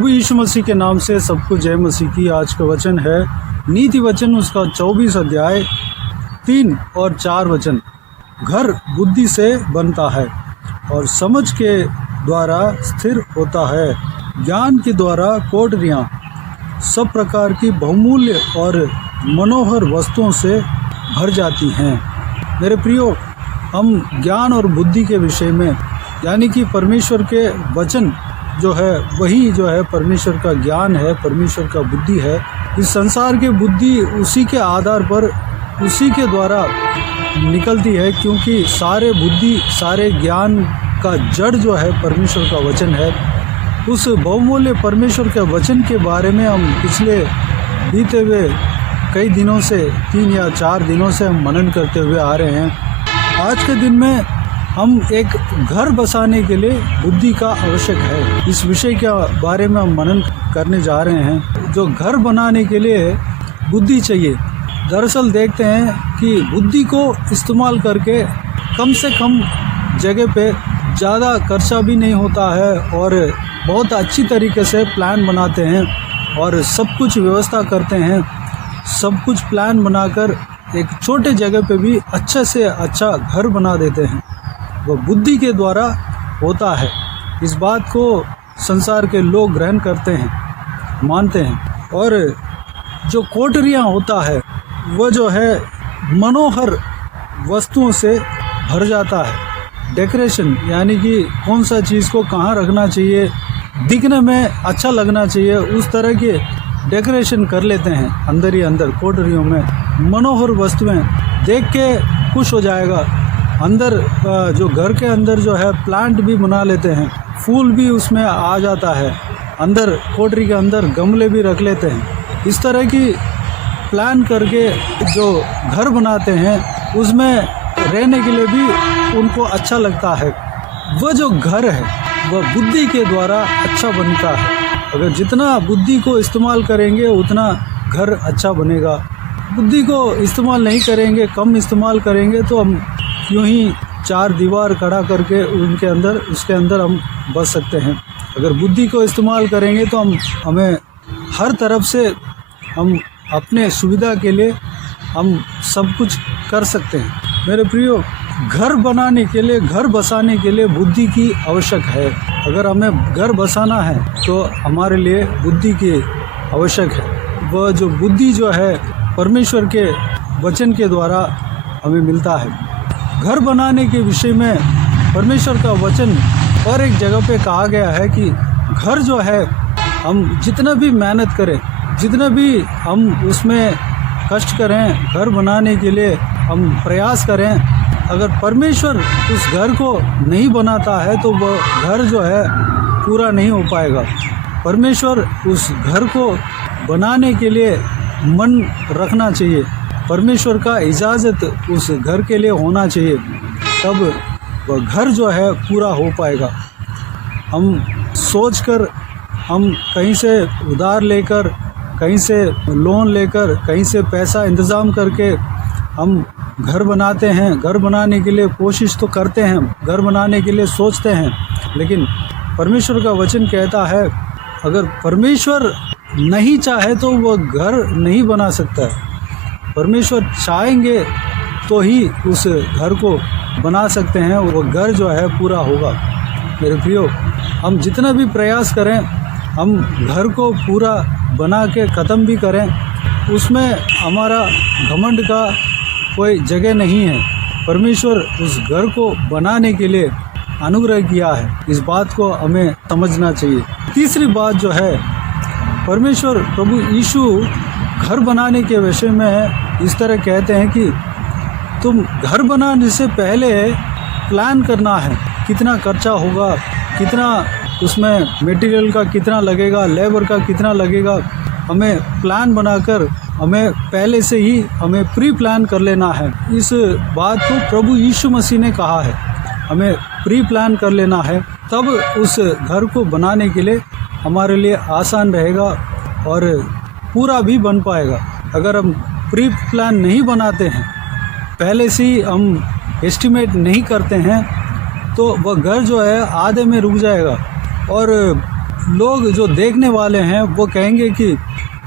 प्रभु यीशु मसीह के नाम से सबको जय मसीह की। आज का वचन है नीति वचन उसका 24 अध्याय 3 और 4 वचन। घर बुद्धि से बनता है और समझ के द्वारा स्थिर होता है। ज्ञान के द्वारा कोठरियाँ सब प्रकार की बहुमूल्य और मनोहर वस्तुओं से भर जाती हैं। मेरे प्रियो, हम ज्ञान और बुद्धि के विषय में यानी कि परमेश्वर के वचन जो है वही जो है परमेश्वर का ज्ञान है, परमेश्वर का बुद्धि है। इस संसार की बुद्धि उसी के आधार पर उसी के द्वारा निकलती है, क्योंकि सारे बुद्धि सारे ज्ञान का जड़ जो है परमेश्वर का वचन है। उस बहुमूल्य परमेश्वर के वचन के बारे में हम पिछले बीते हुए कई दिनों से 3 या 4 दिनों से हम मनन करते हुए आ रहे हैं। आज के दिन में हम एक घर बसाने के लिए बुद्धि का आवश्यक है, इस विषय के बारे में हम मनन करने जा रहे हैं। जो घर बनाने के लिए बुद्धि चाहिए। दरअसल देखते हैं कि बुद्धि को इस्तेमाल करके कम से कम जगह पे ज़्यादा खर्चा भी नहीं होता है और बहुत अच्छी तरीके से प्लान बनाते हैं और सब कुछ व्यवस्था करते हैं। सब कुछ प्लान बनाकर एक छोटे जगह पे भी अच्छे से अच्छा घर बना देते हैं। वह बुद्धि के द्वारा होता है। इस बात को संसार के लोग ग्रहण करते हैं, मानते हैं। और जो कोठरियाँ होता है वह जो है मनोहर वस्तुओं से भर जाता है। डेकोरेशन यानी कि कौन सा चीज़ को कहाँ रखना चाहिए, दिखने में अच्छा लगना चाहिए, उस तरह के डेकोरेशन कर लेते हैं अंदर ही अंदर कोठरियों में। मनोहर वस्तुएं देख के खुश हो जाएगा। अंदर जो घर के अंदर जो है प्लांट भी बना लेते हैं, फूल भी उसमें आ जाता है। अंदर कोठरी के अंदर गमले भी रख लेते हैं। इस तरह की प्लान करके जो घर बनाते हैं उसमें रहने के लिए भी उनको अच्छा लगता है। वह जो घर है वह बुद्धि के द्वारा अच्छा बनता है। अगर जितना बुद्धि को इस्तेमाल करेंगे उतना घर अच्छा बनेगा। बुद्धि को इस्तेमाल नहीं करेंगे, कम इस्तेमाल करेंगे तो हम यूँ ही 4 दीवार खड़ा करके उसके अंदर हम बस सकते हैं। अगर बुद्धि को इस्तेमाल करेंगे तो हमें हर तरफ से हम अपने सुविधा के लिए हम सब कुछ कर सकते हैं। मेरे प्रियो, घर बनाने के लिए, घर बसाने के लिए बुद्धि की आवश्यक है। अगर हमें घर बसाना है तो हमारे लिए बुद्धि की आवश्यक है। वह जो बुद्धि जो है परमेश्वर के वचन के द्वारा हमें मिलता है। घर बनाने के विषय में परमेश्वर का वचन और एक जगह पे कहा गया है कि घर जो है हम जितना भी मेहनत करें, जितना भी हम उसमें कष्ट करें, घर बनाने के लिए हम प्रयास करें, अगर परमेश्वर उस घर को नहीं बनाता है तो वह घर जो है पूरा नहीं हो पाएगा। परमेश्वर उस घर को बनाने के लिए मन रखना चाहिए। परमेश्वर का इजाज़त उस घर के लिए होना चाहिए, तब वह घर जो है पूरा हो पाएगा। हम सोचकर, हम कहीं से उधार लेकर, कहीं से लोन लेकर, कहीं से पैसा इंतज़ाम करके हम घर बनाते हैं। घर बनाने के लिए कोशिश तो करते हैं, घर बनाने के लिए सोचते हैं, लेकिन परमेश्वर का वचन कहता है अगर परमेश्वर नहीं चाहे तो वह घर नहीं बना सकता है। परमेश्वर चाहेंगे तो ही उस घर को बना सकते हैं, वो घर जो है पूरा होगा। मेरे प्रियो, हम जितना भी प्रयास करें, हम घर को पूरा बना के ख़त्म भी करें, उसमें हमारा घमंड का कोई जगह नहीं है। परमेश्वर उस घर को बनाने के लिए अनुग्रह किया है। इस बात को हमें समझना चाहिए। तीसरी बात जो है, परमेश्वर प्रभु यीशु घर बनाने के विषय में इस तरह कहते हैं कि तुम घर बनाने से पहले प्लान करना है, कितना खर्चा होगा, कितना उसमें मटेरियल का कितना लगेगा, लेबर का कितना लगेगा। हमें प्लान बनाकर हमें पहले से ही हमें प्री प्लान कर लेना है। इस बात को प्रभु यीशु मसीह ने कहा है, हमें प्री प्लान कर लेना है, तब उस घर को बनाने के लिए हमारे लिए आसान रहेगा और पूरा भी बन पाएगा। अगर हम प्री प्लान नहीं बनाते हैं, पहले से ही हम एस्टिमेट नहीं करते हैं, तो वह घर जो है आधे में रुक जाएगा और लोग जो देखने वाले हैं वो कहेंगे कि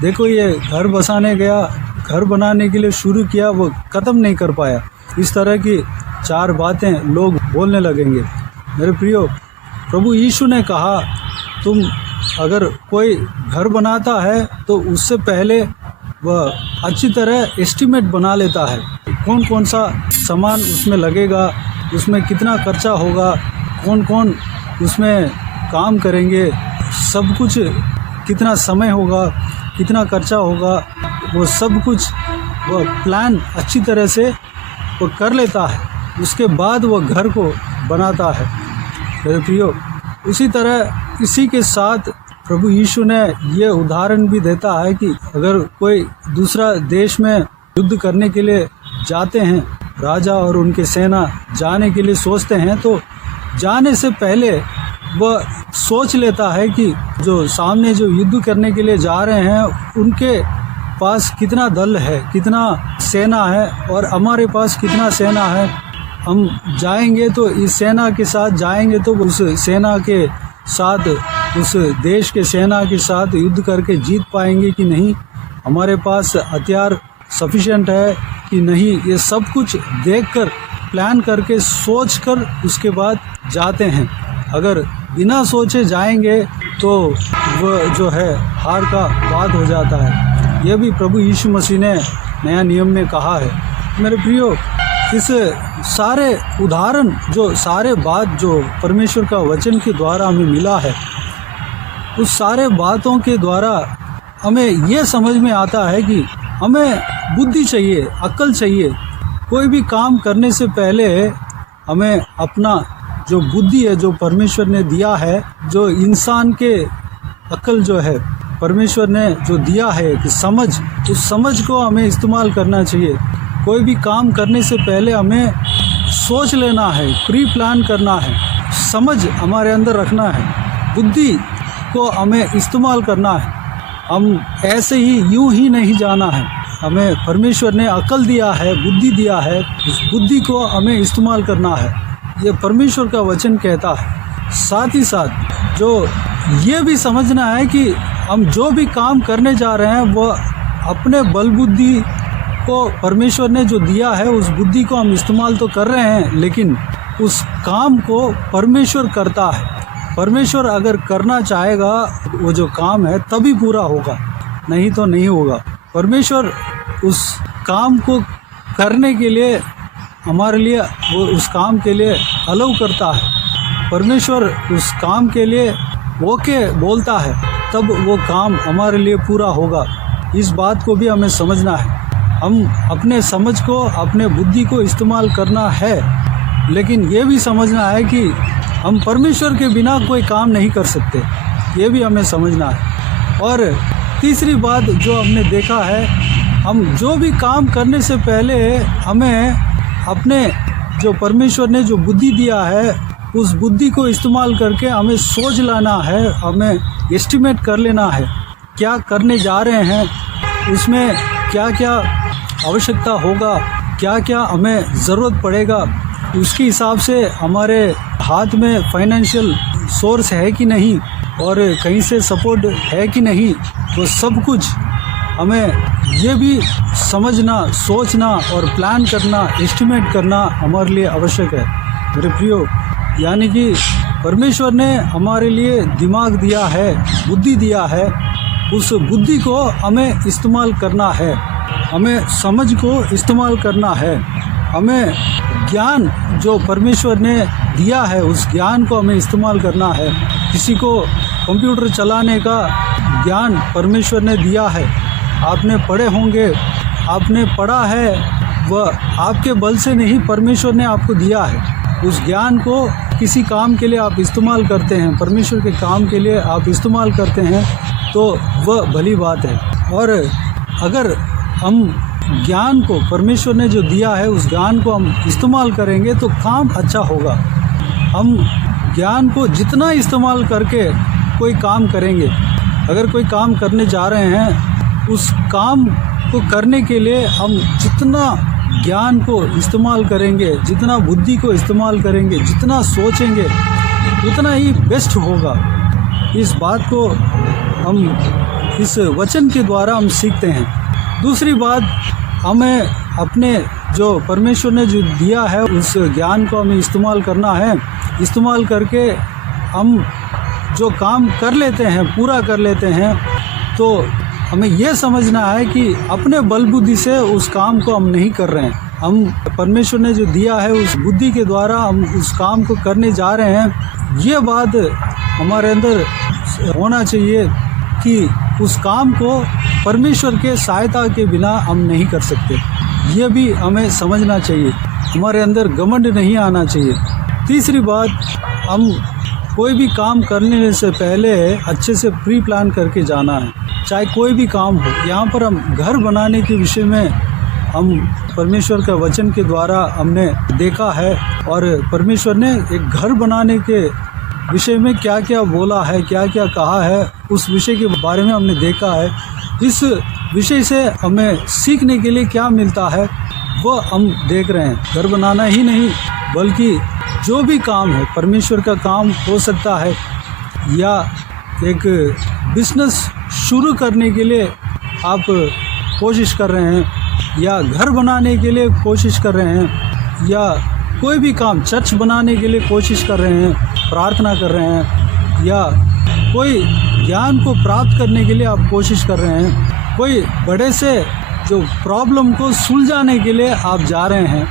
देखो ये घर बसाने गया, घर बनाने के लिए शुरू किया, वो ख़त्म नहीं कर पाया। इस तरह की 4 बातें लोग बोलने लगेंगे। मेरे प्रियो, प्रभु यीशु ने कहा तुम अगर कोई घर बनाता है तो उससे पहले वह अच्छी तरह एस्टीमेट बना लेता है, कौन कौन सा सामान उसमें लगेगा, उसमें कितना खर्चा होगा, कौन कौन उसमें काम करेंगे, सब कुछ कितना समय होगा, कितना खर्चा होगा, वो सब कुछ वो प्लान अच्छी तरह से वो कर लेता है। उसके बाद वो घर को बनाता है। मेरे प्रियो, उसी तरह इसी के साथ प्रभु यीशु ने ये उदाहरण भी देता है कि अगर कोई दूसरा देश में युद्ध करने के लिए जाते हैं, राजा और उनके सेना जाने के लिए सोचते हैं, तो जाने से पहले वह सोच लेता है कि जो सामने जो युद्ध करने के लिए जा रहे हैं उनके पास कितना दल है, कितना सेना है और हमारे पास कितना सेना है। हम जाएंगे तो इस सेना के साथ जाएंगे तो उस सेना के साथ, उस देश के सेना के साथ युद्ध करके जीत पाएंगे कि नहीं, हमारे पास हथियार सफिशिएंट है कि नहीं, ये सब कुछ देखकर प्लान करके सोच कर उसके बाद जाते हैं। अगर बिना सोचे जाएंगे तो वह जो है हार का बात हो जाता है। यह भी प्रभु यीशु मसीह ने नया नियम में कहा है। मेरे प्रियो, इस सारे उदाहरण, जो सारे बात जो परमेश्वर का वचन के द्वारा हमें मिला है, उस सारे बातों के द्वारा हमें यह समझ में आता है कि हमें बुद्धि चाहिए, अक्ल चाहिए। कोई भी काम करने से पहले हमें अपना जो बुद्धि है, जो परमेश्वर ने दिया है, जो इंसान के अक्ल जो है परमेश्वर ने जो दिया है कि समझ, उस समझ को हमें इस्तेमाल करना चाहिए। कोई भी काम करने से पहले हमें सोच लेना है, प्री प्लान करना है, समझ हमारे अंदर रखना है, बुद्धि को हमें इस्तेमाल करना है। हम ऐसे ही यूं ही नहीं जाना है। हमें परमेश्वर ने अक्ल दिया है, बुद्धि दिया है, उस बुद्धि को हमें इस्तेमाल करना है। ये परमेश्वर का वचन कहता है। साथ ही साथ जो ये भी समझना है कि हम जो भी काम करने जा रहे हैं वो अपने बल बुद्धि को परमेश्वर ने जो दिया है उस बुद्धि को हम इस्तेमाल तो कर रहे हैं, लेकिन उस काम को परमेश्वर करता है। परमेश्वर अगर करना चाहेगा वो जो काम है तभी पूरा होगा, नहीं तो नहीं होगा। परमेश्वर उस काम को करने के लिए हमारे लिए, वो उस काम के लिए अलाउ करता है। परमेश्वर उस काम के लिए ओके बोलता है, तब वो काम हमारे लिए पूरा होगा। इस बात को भी हमें समझना है। हम अपने समझ को, अपने बुद्धि को इस्तेमाल करना है, लेकिन ये भी समझना है कि हम परमेश्वर के बिना कोई काम नहीं कर सकते। ये भी हमें समझना है। और तीसरी बात जो हमने देखा है, हम जो भी काम करने से पहले हमें अपने जो परमेश्वर ने जो बुद्धि दिया है उस बुद्धि को इस्तेमाल करके हमें सोच लाना है, हमें एस्टिमेट कर लेना है क्या करने जा रहे हैं, उसमें क्या क्या आवश्यकता होगा, क्या क्या हमें ज़रूरत पड़ेगा, उसके हिसाब से हमारे हाथ में फाइनेंशियल सोर्स है कि नहीं और कहीं से सपोर्ट है कि नहीं, वो सब कुछ हमें ये भी समझना, सोचना और प्लान करना, एस्टिमेट करना हमारे लिए आवश्यक है। मेरे प्रियो, यानी कि परमेश्वर ने हमारे लिए दिमाग दिया है, बुद्धि दिया है, उस बुद्धि को हमें इस्तेमाल करना है, हमें समझ को इस्तेमाल करना है, हमें ज्ञान जो परमेश्वर ने दिया है उस ज्ञान को हमें इस्तेमाल करना है। किसी को कंप्यूटर चलाने का ज्ञान परमेश्वर ने दिया है, आपने पढ़े होंगे, आपने पढ़ा है, वह आपके बल से नहीं, परमेश्वर ने आपको दिया है। उस ज्ञान को किसी काम के लिए आप इस्तेमाल करते हैं, परमेश्वर के काम के लिए आप इस्तेमाल करते हैं, तो वह भली बात है। और अगर हम ज्ञान को, परमेश्वर ने जो दिया है उस ज्ञान को हम इस्तेमाल करेंगे तो काम अच्छा होगा। हम ज्ञान को जितना इस्तेमाल करके कोई काम करेंगे, अगर कोई काम करने जा रहे हैं, उस काम को करने के लिए हम जितना ज्ञान को इस्तेमाल करेंगे, जितना बुद्धि को इस्तेमाल करेंगे, जितना सोचेंगे, उतना ही बेस्ट होगा। इस बात को हम इस वचन के द्वारा हम सीखते हैं। दूसरी बात, हमें अपने जो परमेश्वर ने जो दिया है उस ज्ञान को हमें इस्तेमाल करना है। इस्तेमाल करके हम जो काम कर लेते हैं, पूरा कर लेते हैं, तो हमें यह समझना है कि अपने बल बुद्धि से उस काम को हम नहीं कर रहे हैं। हम परमेश्वर ने जो दिया है उस बुद्धि के द्वारा हम उस काम को करने जा रहे हैं। ये बात हमारे अंदर होना चाहिए कि उस काम को परमेश्वर के सहायता के बिना हम नहीं कर सकते। ये भी हमें समझना चाहिए। हमारे अंदर घमंड नहीं आना चाहिए। तीसरी बात, हम कोई भी काम करने से पहले अच्छे से प्री प्लान करके जाना है, चाहे कोई भी काम हो। यहाँ पर हम घर बनाने के विषय में हम परमेश्वर का वचन के द्वारा हमने देखा है, और परमेश्वर ने एक घर बनाने के विषय में क्या क्या बोला है, क्या क्या कहा है, उस विषय के बारे में हमने देखा है। इस विषय से हमें सीखने के लिए क्या मिलता है वो हम देख रहे हैं। घर बनाना ही नहीं बल्कि जो भी काम है, परमेश्वर का काम हो सकता है, या एक बिजनेस शुरू करने के लिए आप कोशिश कर रहे हैं, या घर बनाने के लिए कोशिश कर रहे हैं, या कोई भी काम चर्च बनाने के लिए कोशिश कर रहे हैं, प्रार्थना कर रहे हैं, या कोई ज्ञान को प्राप्त करने के लिए आप कोशिश कर रहे हैं, कोई बड़े से जो प्रॉब्लम को सुलझाने के लिए आप जा रहे हैं,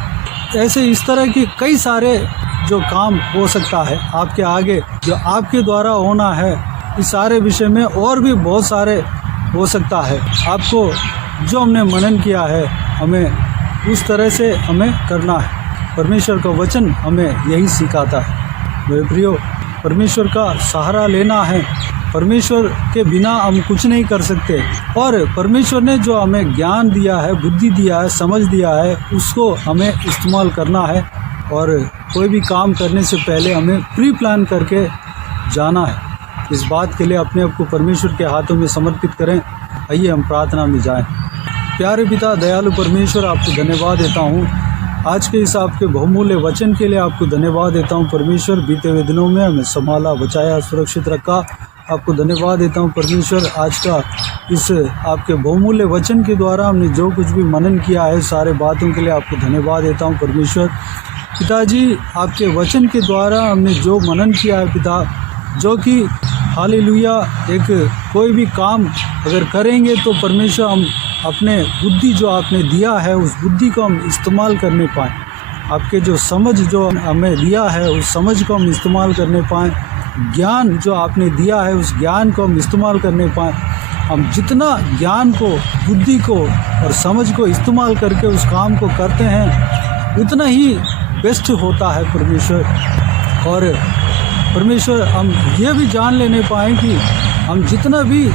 ऐसे इस तरह की कई सारे जो काम हो सकता है आपके आगे, जो आपके द्वारा होना है। इस सारे विषय में और भी बहुत सारे हो सकता है। आपको जो हमने मनन किया है हमें उस तरह से हमें करना है। परमेश्वर का वचन हमें यही सिखाता है। मेरे प्रियो, परमेश्वर का सहारा लेना है। परमेश्वर के बिना हम कुछ नहीं कर सकते, और परमेश्वर ने जो हमें ज्ञान दिया है, बुद्धि दिया है, समझ दिया है, उसको हमें इस्तेमाल करना है। और कोई भी काम करने से पहले हमें प्री प्लान करके जाना है। इस बात के लिए अपने आप को परमेश्वर के हाथों में समर्पित करें। आइए हम प्रार्थना में जाएं। प्यारे पिता, दयालु परमेश्वर, आपको धन्यवाद देता हूँ आज के इस आपके बहुमूल्य वचन के लिए। आपको धन्यवाद देता हूँ परमेश्वर, बीते हुए दिनों में हमें संभाला, बचाया, सुरक्षित रखा। आपको धन्यवाद देता हूँ परमेश्वर, आज का इस आपके बहुमूल्य वचन के द्वारा हमने जो कुछ भी मनन किया है, सारे बातों के लिए आपको धन्यवाद देता हूँ परमेश्वर। पिताजी, आपके वचन के द्वारा हमने जो मनन किया है पिता, जो कि हालेलुया, एक कोई भी काम अगर करेंगे तो परमेश्वर हम अपने बुद्धि जो आपने दिया है उस बुद्धि को हम इस्तेमाल करने पाएँ। आपके जो समझ जो हमें दिया है उस समझ को हम इस्तेमाल करने पाएँ। ज्ञान जो आपने दिया है उस ज्ञान को हम इस्तेमाल करने पाएँ। हम जितना ज्ञान को, बुद्धि को और समझ को इस्तेमाल करके उस काम को करते हैं उतना ही बेस्ट होता है परमेश्वर। और परमेश्वर, हम ये भी जान लेने पाएँ कि हम जितना भी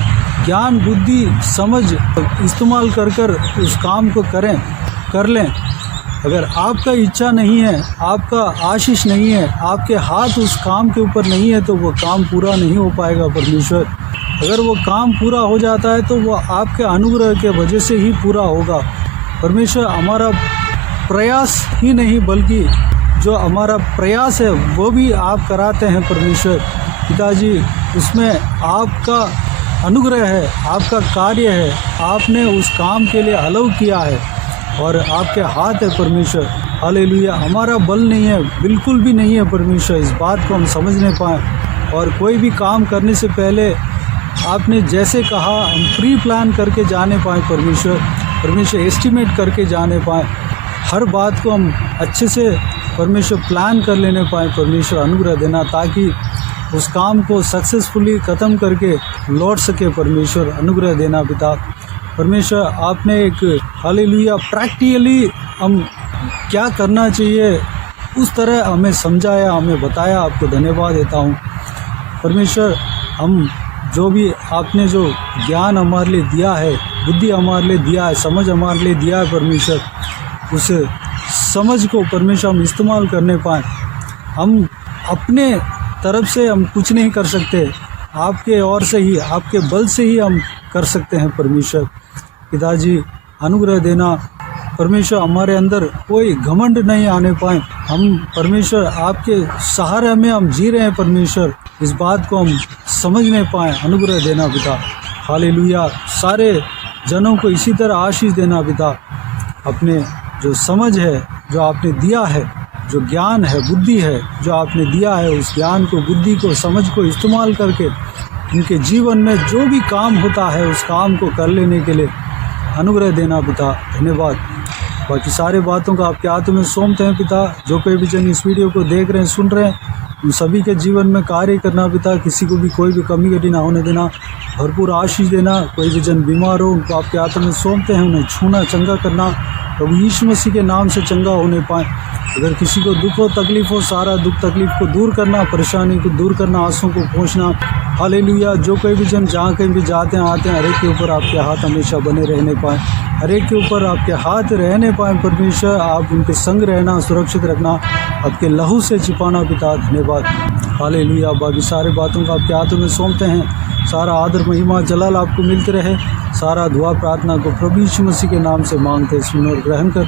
ज्ञान, बुद्धि, समझ इस्तेमाल कर उस काम को कर लें, अगर आपका इच्छा नहीं है, आपका आशीष नहीं है, आपके हाथ उस काम के ऊपर नहीं है, तो वो काम पूरा नहीं हो पाएगा परमेश्वर। अगर वो काम पूरा हो जाता है तो वो आपके अनुग्रह के वजह से ही पूरा होगा परमेश्वर। हमारा प्रयास ही नहीं बल्कि जो हमारा प्रयास है वो भी आप कराते हैं परमेश्वर। पिताजी, उसमें आपका अनुग्रह है, आपका कार्य है, आपने उस काम के लिए अलाउ किया है और आपके हाथ है परमेश्वर। हालेलुया। हमारा बल नहीं है, बिल्कुल भी नहीं है परमेश्वर। इस बात को हम समझने पाएँ और कोई भी काम करने से पहले आपने जैसे कहा हम प्री प्लान करके जाने पाएँ परमेश्वर, एस्टिमेट करके जाने पाएँ। हर बात को हम अच्छे से परमेश्वर प्लान कर लेने पाएँ परमेश्वर। अनुग्रह देना ताकि उस काम को सक्सेसफुली ख़त्म करके लौट सके परमेश्वर। अनुग्रह देना पिता परमेश्वर। आपने एक हालेलुया प्रैक्टिकली हम क्या करना चाहिए उस तरह हमें समझाया, हमें बताया। आपको धन्यवाद देता हूँ परमेश्वर। हम जो भी आपने जो ज्ञान हमारे लिए दिया है, बुद्धि हमारे लिए दिया है, समझ हमारे लिए दिया है परमेश्वर, उस समझ को परमेश्वर हम इस्तेमाल करने पाएँ। हम अपने तरफ से हम कुछ नहीं कर सकते, आपके ओर से ही, आपके बल से ही हम कर सकते हैं परमेश्वर। पिताजी अनुग्रह देना, परमेश्वर हमारे अंदर कोई घमंड नहीं आने पाए। हम परमेश्वर आपके सहारे में हम जी रहे हैं परमेश्वर, इस बात को हम समझने पाएँ, अनुग्रह देना पिता। हालेलुया। सारे जनों को इसी तरह आशीष देना पिता। अपने जो समझ है जो आपने दिया है, जो ज्ञान है, बुद्धि है जो आपने दिया है, उस ज्ञान को, बुद्धि को, समझ को इस्तेमाल करके उनके जीवन में जो भी काम होता है उस काम को कर लेने के लिए अनुग्रह देना पिता। धन्यवाद। बाकी सारे बातों का आपके हाथ में सौंपते हैं पिता। जो कोई भी जन इस वीडियो को देख रहे हैं, सुन रहे हैं, उन सभी के जीवन में कार्य करना पिता। किसी को भी कोई भी कमी कटी ना होने देना, भरपूर आशीष देना। कोई भी जन बीमार हो उनको आपके हाथों में सौंपते हैं, उन्हें छूना, चंगा करना। प्रभु यीशु मसीह के नाम से चंगा होने पाए। अगर किसी को दुख हो, तकलीफ हो, सारा दुख तकलीफ को दूर करना, परेशानी को दूर करना, आंसुओं को पहुँचना। हालेलुया। जो कोई भी जन जहाँ कहीं भी जाते हैं आते हैं, हर एक के ऊपर आपके हाथ हमेशा बने रहने पाएँ, हर एक के ऊपर आपके हाथ रहने पाएँ परमेश्वर। आप उनके संग रहना, सुरक्षित रखना, आपके लहू से छिपाना पिता। धन्यवाद। हालेलुया। बाकी सारे बातों का आपके हाथों में सौंपते हैं। सारा आदर, महिमा, जलाल आपको मिलते रहे। सारा दुआ प्रार्थना को प्रभु यीशु मसीह के नाम से मांगते, सुन और ग्रहण कर।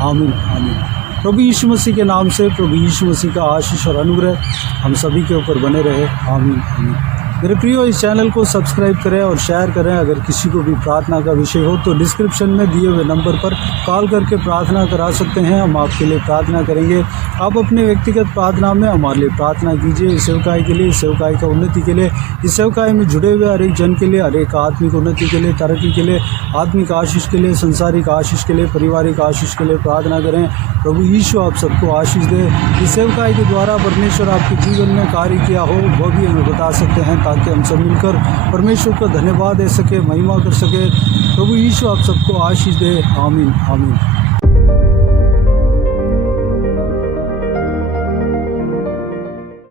आमीन आमीन। प्रभु यीशु मसीह के नाम से प्रभु यीशु मसीह का आशीष और अनुग्रह हम सभी के ऊपर बने रहे। आमीन आमीन। मेरे प्रियो, इस चैनल को सब्सक्राइब करें और शेयर करें। अगर किसी को भी प्रार्थना का विषय हो तो डिस्क्रिप्शन में दिए हुए नंबर पर कॉल करके प्रार्थना करा सकते हैं। हम आपके लिए प्रार्थना करेंगे। आप अपने व्यक्तिगत प्रार्थना में हमारे लिए प्रार्थना कीजिए। इस सेवकाई के लिए, इस सेवकाई का उन्नति के लिए, इस सेवकाई में जुड़े हुए हर एक जन के लिए, हर एक आत्मिक उन्नति के लिए, तरक्की के लिए, आत्मिक आशीष के लिए, संसारिक आशीष के लिए, पारिवारिक आशीष के लिए प्रार्थना करें। प्रभु यीशु आप सबको आशीष दे। इस सेवकाई के द्वारा परमेश्वर आपके जीवन में कार्य किया हो वो भी हमें बता सकते हैं, ताकि हम सब मिलकर परमेश्वर को धन्यवाद दे सके, महिमा कर सके। प्रभु यीशु आप सबको आशीष दे। आमीन आमीन।